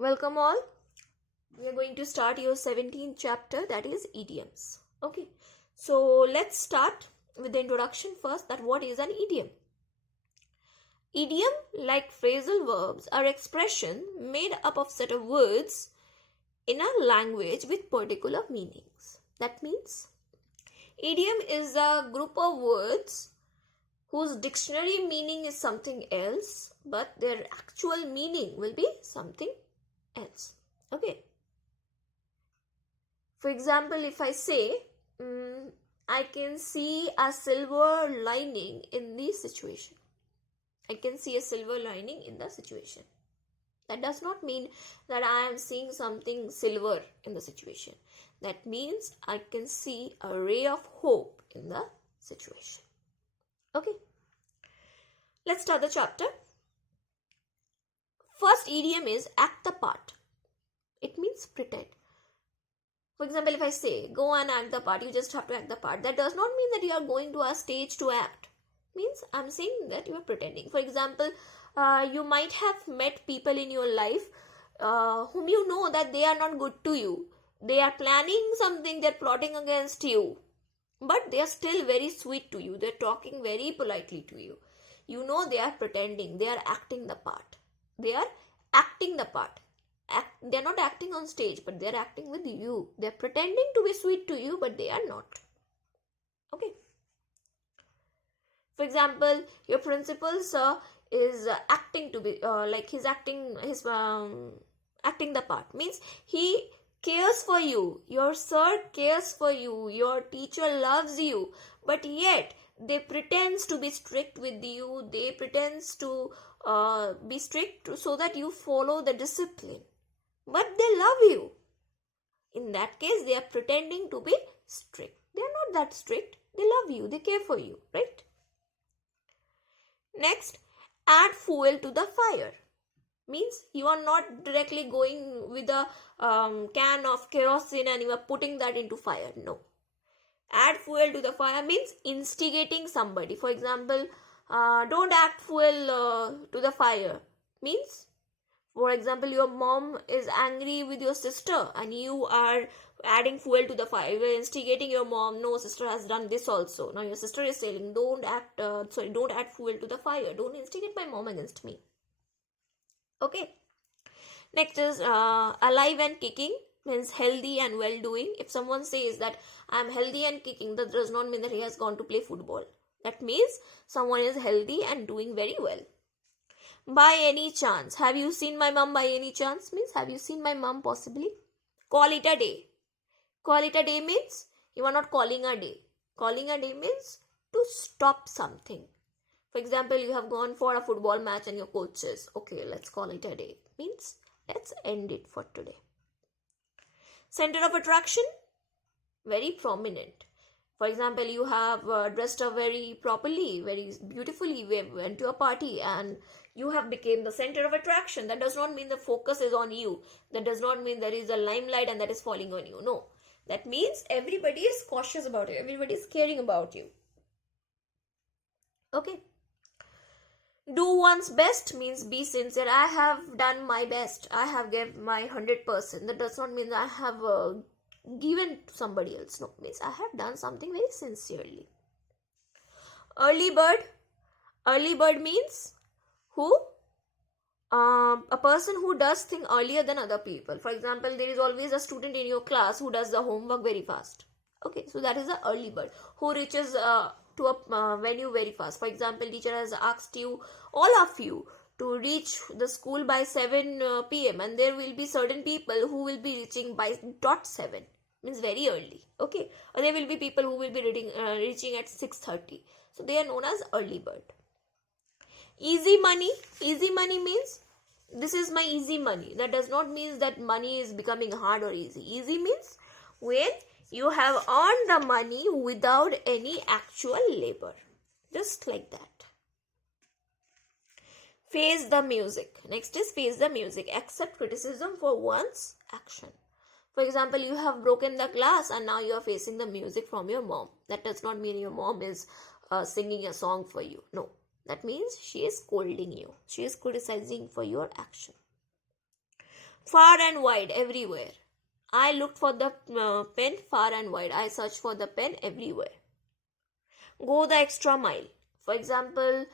Welcome all. We are going to start your 17th chapter, that is idioms. Okay, so let's start with the introduction first, that what is an idiom. Idiom, like phrasal verbs, are expression made up of set of words in a language with particular meanings. That means idiom is a group of words whose dictionary meaning is something else, but their actual meaning will be something else. Okay. For example, if I say, I can see a silver lining in the situation. I can see a silver lining in the situation. That does not mean that I am seeing something silver in the situation. That means I can see a ray of hope in the situation. Okay. Let's start the chapter. First idiom is act the part. It means pretend. For example, if I say, go and act the part, you just have to act the part. That does not mean that you are going to a stage to act. It means I'm saying that you are pretending. For example, you might have met people in your life whom you know that they are not good to you. They are planning something, they are plotting against you. But they are still very sweet to you. They are talking very politely to you. You know they are pretending. They are acting the part. They are acting the part. They're not acting on stage, but they're acting with you. They're pretending to be sweet to you, but they are not. Okay. For example, your principal sir is acting to be he's acting the part. Means he cares for you. Your sir cares for you. Your teacher loves you, but yet they pretends to be strict with you. They pretends to be strict so that you follow the discipline. But they love you. In that case, they are pretending to be strict. They are not that strict. They love you. They care for you, right? Next, add fuel to the fire. Means you are not directly going with a can of kerosene and you are putting that into fire. No. Add fuel to the fire means instigating somebody. For example, don't add fuel to the fire. Means, for example, your mom is angry with your sister and you are adding fuel to the fire. You are instigating your mom. No, sister has done this also. Now your sister is saying, don't add fuel to the fire. Don't instigate my mom against me. Okay. Next is alive and kicking. Means healthy and well doing. If someone says that I am healthy and kicking, that does not mean that he has gone to play football. That means someone is healthy and doing very well. By any chance. Have you seen my mom by any chance? Means have you seen my mom possibly? Call it a day. Call it a day means you are not calling a day. Calling a day means to stop something. For example, you have gone for a football match and your coach says, okay, let's call it a day. Means let's end it for today. Center of attraction, very prominent. For example, you have dressed up very properly, very beautifully, went to a party and you have become the center of attraction. That does not mean the focus is on you. That does not mean there is a limelight and that is falling on you. No. That means everybody is cautious about you. Everybody is caring about you. Okay. Do one's best means be sincere. I have done my best. I have given my 100%. That does not mean that I have given to somebody else. No, means I have done something very sincerely. Early bird. Early bird means who? A person who does things earlier than other people. For example, there is always a student in your class who does the homework very fast. Okay, so that is the early bird who reaches to a venue very fast. For example, teacher has asked you, all of you, to reach the school by 7 p.m. and there will be certain people who will be reaching by dot 7. Means very early. Okay, or there will be people who will be reaching at 6:30. So they are known as early bird. Easy money. Easy money means this is my easy money. That does not mean that money is becoming hard or easy. Easy means when you have earned the money without any actual labor. Just like that. Face the music. Next is face the music. Accept criticism for one's action. For example, you have broken the glass and now you are facing the music from your mom. That does not mean your mom is singing a song for you. No. That means she is scolding you. She is criticizing for your action. Far and wide, everywhere. I looked for the pen far and wide. I searched for the pen everywhere. Go the extra mile. For example,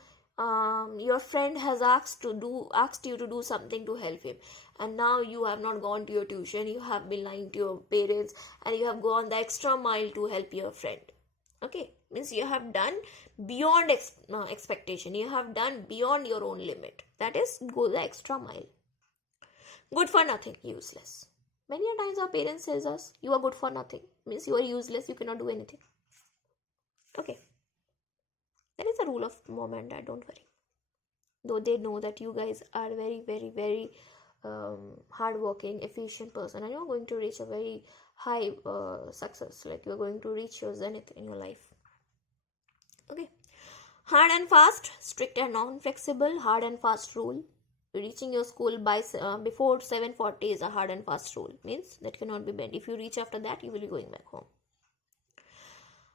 your friend has asked you to do something to help him, and now you have not gone to your tuition. You have been lying to your parents, and you have gone the extra mile to help your friend. Okay, means you have done beyond expectation. You have done beyond your own limit. That is, go the extra mile. Good for nothing, useless. Many a times our parents tells us, you are good for nothing. Means you are useless, you cannot do anything. Okay. That is a rule of mom and dad, don't worry. Though they know that you guys are very, very, very hardworking, efficient person, and you are going to reach a very high success. Like you are going to reach your zenith in your life. Okay. Hard and fast, strict and non-flexible, hard and fast rule. Reaching your school by before 7:40 is a hard and fast rule. Means that cannot be bent. If you reach after that, you will be going back home.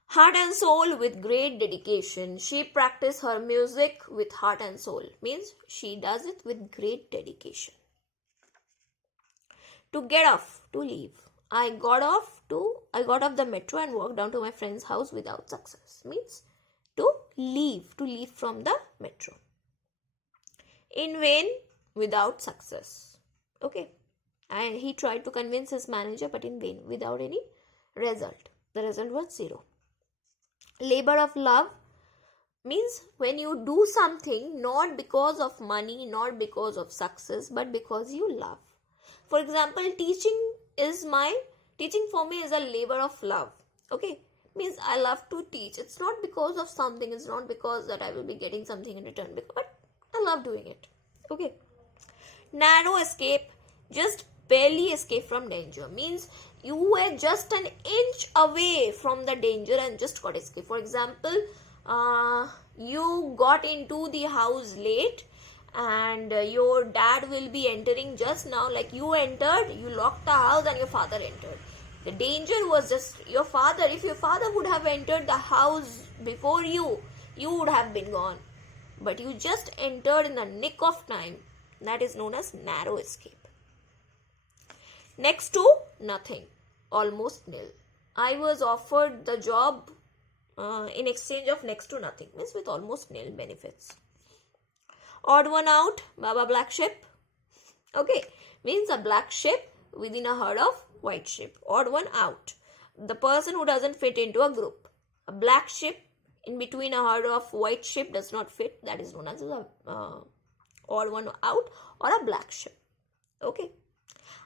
Heart and soul with great dedication. She practices her music with heart and soul. Means she does it with great dedication. To get off, to leave. I got off the metro and walked down to my friend's house without success. Means to leave from the metro. In vain, without success. Okay. And he tried to convince his manager, but in vain, without any result. The result was 0. Labor of love means when you do something not because of money, not because of success, but because you love. For example, teaching for me is a labor of love. Okay, means I love to teach. It's not because of something. It's not because that I will be getting something in return, but I love doing it. Okay. Narrow escape, just barely escape from danger. Means you were just an inch away from the danger and just got escape. For example, you got into the house late and your dad will be entering just now. Like you entered, you locked the house and your father entered. The danger was just your father. If your father would have entered the house before you would have been gone. But you just entered in the nick of time. That is known as narrow escape. Next to nothing, almost nil. I was offered the job in exchange of next to nothing. Means with almost nil benefits. Odd one out, Baba black sheep. Okay, means a black sheep within a herd of white sheep. Odd one out, the person who doesn't fit into a group. A black sheep in between a herd of white sheep does not fit. That is known as a odd one out or a black sheep. Okay.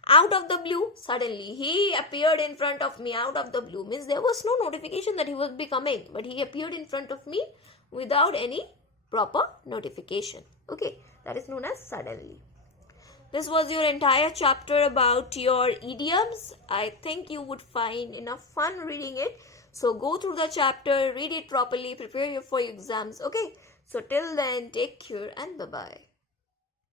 Out of the blue, suddenly he appeared in front of me. Out of the blue means there was no notification that he would be coming, but he appeared in front of me without any proper notification. Okay, that is known as suddenly. This was your entire chapter about your idioms. I think you would find enough fun reading it. So go through the chapter, read it properly, prepare you for your exams. Okay, so till then, take care and bye-bye.